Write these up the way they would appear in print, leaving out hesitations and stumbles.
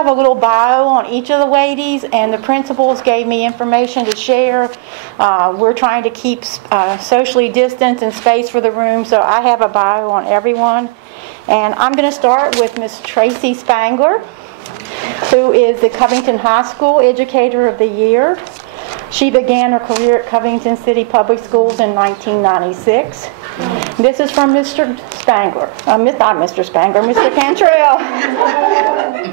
have a little bio on each of the ladies, and the principals gave me information to share. We're trying to keep socially distanced and space for the room, so I have a bio on everyone. And I'm going to start with Miss Tracey Spangler, who is the Covington High School Educator of the Year. She began her career at Covington City Public Schools in 1996. This is from Mr. Spangler. Not Mr. Spangler, Mr. Cantrell.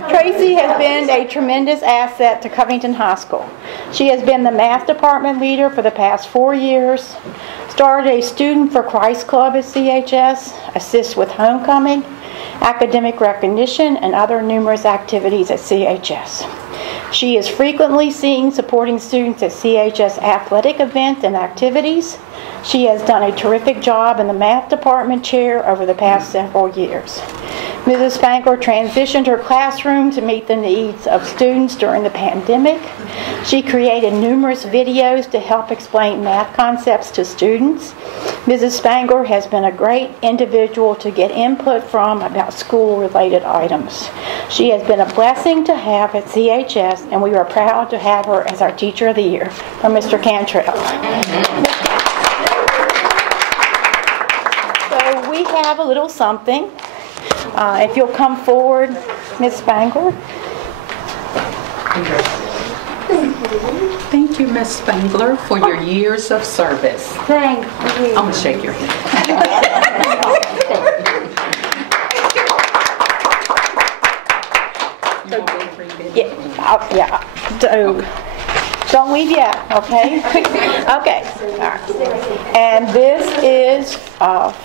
Tracy has been a tremendous asset to Covington High School. She has been the math department leader for the past 4 years, started a Student for Christ Club at CHS, assists with homecoming, academic recognition, and other numerous activities at CHS. She is frequently seen supporting students at CHS athletic events and activities. She has done a terrific job in the math department chair over the past several years. Mrs. Spangler transitioned her classroom to meet the needs of students during the pandemic. She created numerous videos to help explain math concepts to students. Mrs. Spangler has been a great individual to get input from about school-related items. She has been a blessing to have at CHS, and we are proud to have her as our Teacher of the Year. From Mr. Cantrell. So we have a little something. If you'll come forward, Ms. Spangler. Thank you, Ms. Spangler, for your years of service. Thank you. I'm going to shake your hand. Don't leave yet, okay? Okay. All right. And this is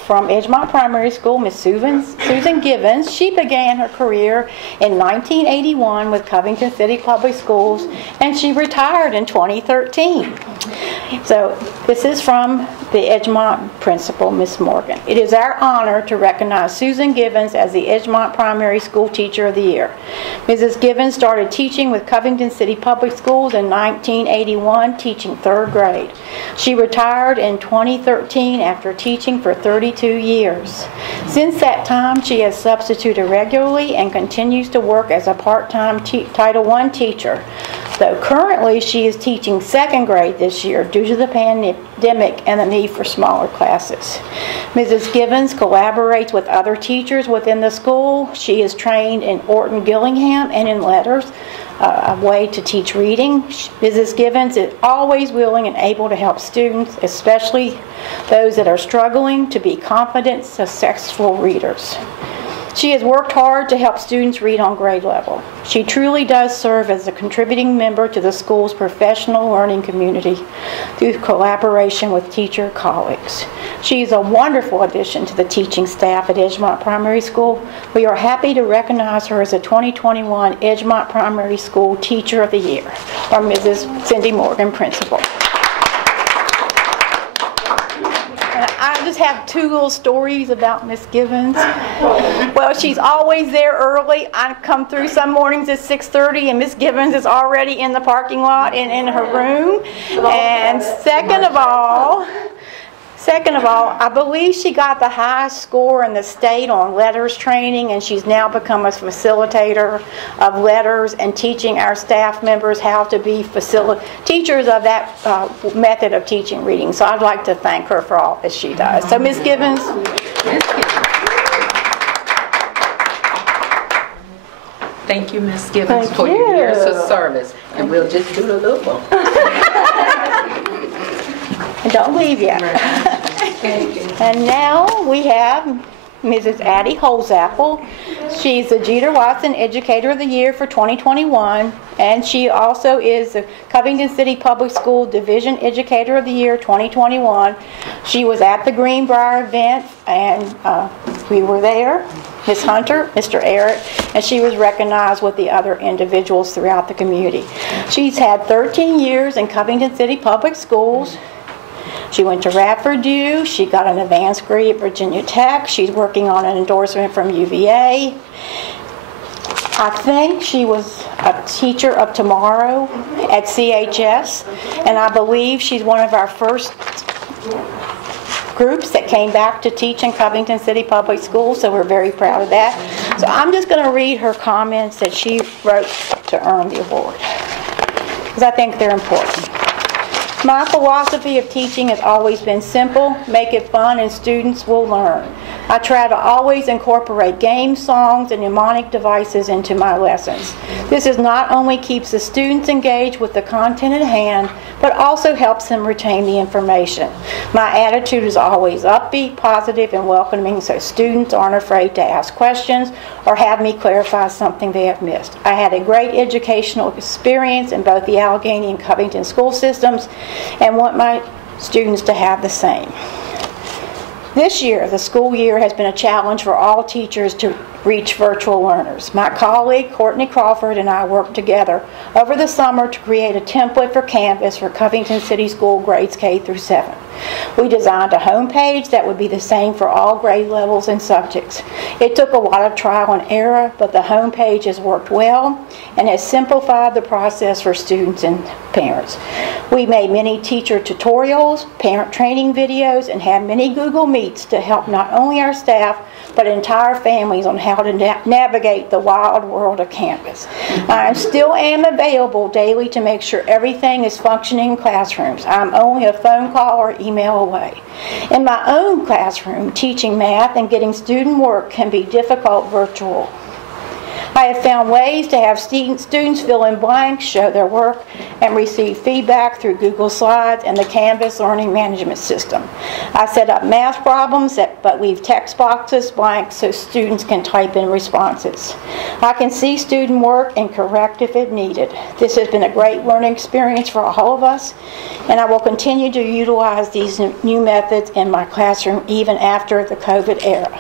from Edgemont Primary School, Miss Susan Gibbons. She began her career in 1981 with Covington City Public Schools, and she retired in 2013. So this is from the Edgemont principal, Miss Morgan. It is our honor to recognize Susan Gibbons as the Edgemont Primary School Teacher of the Year. Mrs. Gibbons started teaching with Covington City Public Schools in 1981, teaching 3rd grade. She retired in 2013 after teaching for 32 years. Since that time, she has substituted regularly and continues to work as a part-time Title I teacher. Though currently she is teaching 2nd grade this year due to the pandemic and the need for smaller classes. Mrs. Gibbons collaborates with other teachers within the school. She is trained in Orton Gillingham and in letters, a way to teach reading. Mrs. Gibbons is always willing and able to help students, especially those that are struggling to be confident, successful readers. She has worked hard to help students read on grade level. She truly does serve as a contributing member to the school's professional learning community through collaboration with teacher colleagues. She is a wonderful addition to the teaching staff at Edgemont Primary School. We are happy to recognize her as a 2021 Edgemont Primary School Teacher of the Year, or Mrs. Cindy Morgan, Principal. I just have 2 little stories about Miss Gibbons. Well, she's always there early. I come through some mornings at 6:30, and Miss Gibbons is already in the parking lot and in her room. And second of all, I believe she got the highest score in the state on letters training, and she's now become a facilitator of letters and teaching our staff members how to be teachers of that method of teaching reading. So I'd like to thank her for all that she does. So Ms. Gibbons. Thank you, Ms. Gibbons, for your years of service. And we'll just do the little one. Don't leave yet. And now we have Mrs. Addie Holesapple. She's the JWIS Educator of the Year for 2021, and she also is the Covington City Public School Division Educator of the Year 2021. She was at the Greenbrier event, and we were there. Ms. Hunter, Mr. Eric, and she was recognized with the other individuals throughout the community. She's had 13 years in Covington City Public Schools. She went to Radford U. She got an advanced degree at Virginia Tech. She's working on an endorsement from UVA. I think she was a teacher of tomorrow at CHS, and I believe she's one of our first groups that came back to teach in Covington City Public Schools, so we're very proud of that. So I'm just going to read her comments that she wrote to earn the award, because I think they're important. My philosophy of teaching has always been simple: make it fun and students will learn. I try to always incorporate games, songs, and mnemonic devices into my lessons. This is not only keeps the students engaged with the content at hand, but also helps them retain the information. My attitude is always upbeat, positive, and welcoming, so students aren't afraid to ask questions or have me clarify something they have missed. I had a great educational experience in both the Allegheny and Covington school systems, and want my students to have the same. This year, the school year has been a challenge for all teachers to reach virtual learners. My colleague, Courtney Crawford, and I worked together over the summer to create a template for Canvas for Covington City School grades K through 7. We designed a homepage that would be the same for all grade levels and subjects. It took a lot of trial and error, but the homepage has worked well and has simplified the process for students and parents. We made many teacher tutorials, parent training videos, and had many Google Meets to help not only our staff, but entire families on how to navigate the wild world of Canvas. I still am available daily to make sure everything is functioning in classrooms. I'm only a phone call or email away. In my own classroom, teaching math and getting student work can be difficult virtual. I have found ways to have students fill in blanks, show their work, and receive feedback through Google Slides and the Canvas Learning Management System. I set up math problems but leave text boxes blank so students can type in responses. I can see student work and correct if it needed. This has been a great learning experience for all of us, and I will continue to utilize these new methods in my classroom even after the COVID era.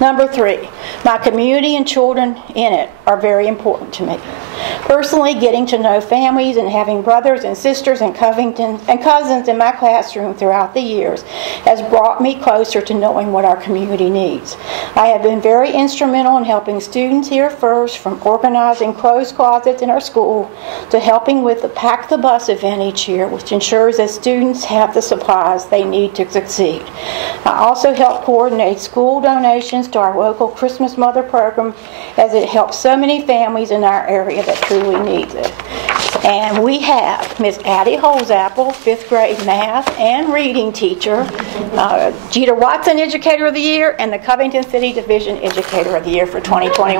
Number 3, my community and children in it are very important to me. Personally, getting to know families and having brothers and sisters and cousins in my classroom throughout the years has brought me closer to knowing what our community needs. I have been very instrumental in helping students here first, from organizing clothes closets in our school to helping with the Pack the Bus event each year, which ensures that students have the supplies they need to succeed. I also help coordinate school donations to our local Christmas Mother program, as it helps so many families in our area that truly needs it. And we have Miss Addie Holesapple, 5th grade math and reading teacher, Jeter Watson Educator of the Year, and the Covington City Division Educator of the Year for 2021.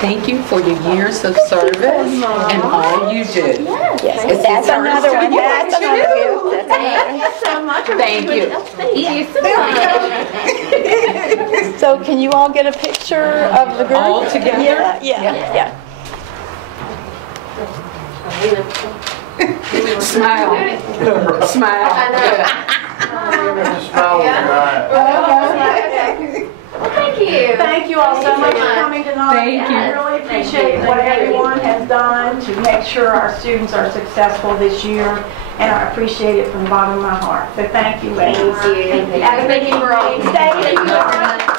Thank you for your years of service and all you do. Yes, that's another one. That's another gift. Thank you so much. Thank you. Thank you so much. So can you all get a picture of the group? All together? Yeah. Smile. Smile. Well, thank you. Thank you all so much for coming tonight. Thank you. I really appreciate what everyone has done to make sure our students are successful this year, and I appreciate it from the bottom of my heart. So thank you, ladies. Thank you. Have a good evening. Stay.